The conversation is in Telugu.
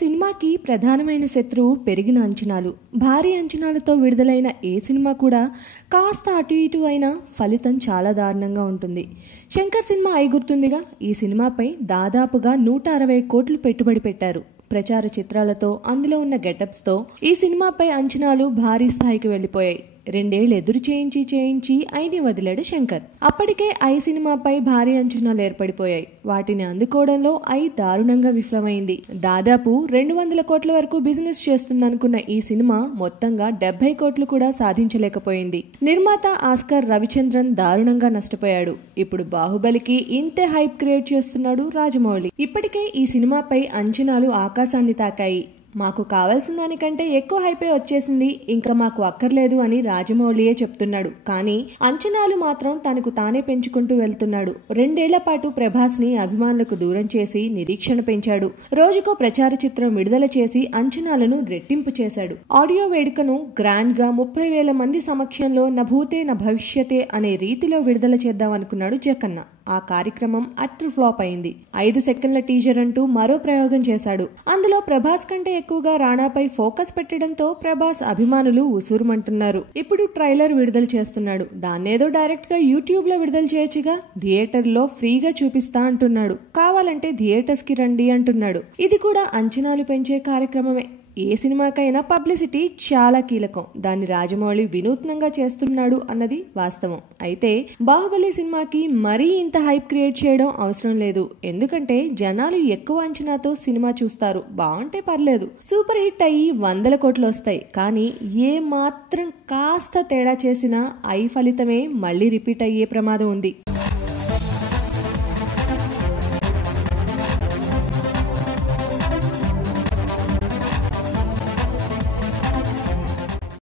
సినిమాకి ప్రధానమైన శత్రువు పెరిగిన అంచనాలు. భారీ అంచనాలతో విడుదలైన ఏ సినిమా కూడా కాస్త అటు ఇటు అయినా ఫలితం చాలా దారుణంగా ఉంటుంది. శంకర్ సినిమా గుర్తుందిగా. ఈ సినిమాపై దాదాపుగా 160 కోట్లు పెట్టుబడి పెట్టారు. ప్రచార చిత్రాలతో, అందులో ఉన్న గెటప్స్తో ఈ సినిమాపై అంచనాలు భారీ స్థాయికి వెళ్లిపోయాయి. 2 ఏళ్లు ఎదురు చేయించి ఐని వదిలాడు శంకర్. అప్పటికే సినిమాపై భారీ అంచనాలు ఏర్పడిపోయాయి. వాటిని అందుకోవడంలో దారుణంగా విఫలమైంది. దాదాపు 200 కోట్ల వరకు బిజినెస్ చేస్తుందనుకున్న ఈ సినిమా మొత్తంగా 70 కోట్లు కూడా సాధించలేకపోయింది. నిర్మాత ఆస్కార్ రవిచంద్రన్ దారుణంగా నష్టపోయాడు. ఇప్పుడు బాహుబలికి ఇంతే హైప్ క్రియేట్ చేస్తున్నాడు రాజమౌళి. ఇప్పటికే ఈ సినిమాపై అంచనాలు ఆకాశాన్ని తాకాయి. మాకు కావాల్సిన దానికంటే ఎక్కువ హైపే వచ్చేసింది, ఇంకా మాకు అక్కర్లేదు అని రాజమౌళియే చెప్తున్నాడు. కానీ అంచనాలు మాత్రం తనకు తానే పెంచుకుంటూ వెళ్తున్నాడు. 2 ఏళ్ల పాటు ప్రభాస్ ని అభిమానులకు దూరం చేసి నిరీక్షణ పెంచాడు. రోజుకో ప్రచార చిత్రం విడుదల చేసి అంచనాలను రెట్టింపు చేశాడు. ఆడియో వేడుకను గ్రాండ్ గా 30,000 మంది సమక్షంలో నా భూతే నా భవిష్యతే అనే రీతిలో విడుదల చేద్దామనుకున్నాడు జక్కన్న. ఆ కార్యక్రమం అట్టర్ ఫ్లాప్ అయింది. 5 సెకండ్ల టీజర్ అంటూ మరో ప్రయోగం చేశాడు. అందులో ప్రభాస్ కంటే ఎక్కువగా రాణాపై ఫోకస్ పెట్టడంతో ప్రభాస్ అభిమానులు ఉసూరుమంటున్నారు. ఇప్పుడు ట్రైలర్ విడుదల చేస్తున్నాడు. దాన్నేదో డైరెక్ట్ గా యూట్యూబ్ లో విడుదల చేయొచ్చుగా. థియేటర్ లో ఫ్రీగా చూపిస్తా అంటున్నాడు. కావాలంటే థియేటర్స్ కి రండి అంటున్నాడు. ఇది కూడా అంచనాలు పెంచే కార్యక్రమమే. ఏ సినిమాకైనా పబ్లిసిటీ చాలా కీలకం. దాన్ని రాజమౌళి వినూత్నంగా చేస్తున్నాడు అన్నది వాస్తవం. అయితే బాహుబలి సినిమాకి మరీ ఇంత హైప్ క్రియేట్ చేయడం అవసరం లేదు. ఎందుకంటే జనాలు ఎక్కువ అంచనాతో సినిమా చూస్తారు. బాగుంటే పర్లేదు. సూపర్ హిట్ అయ్యి 100 కోట్లు వస్తాయి. కానీ ఏ మాత్రం కాస్త తేడా చేసినా ఫలితమే మళ్ళీ రిపీట్ అయ్యే ప్రమాదం ఉంది.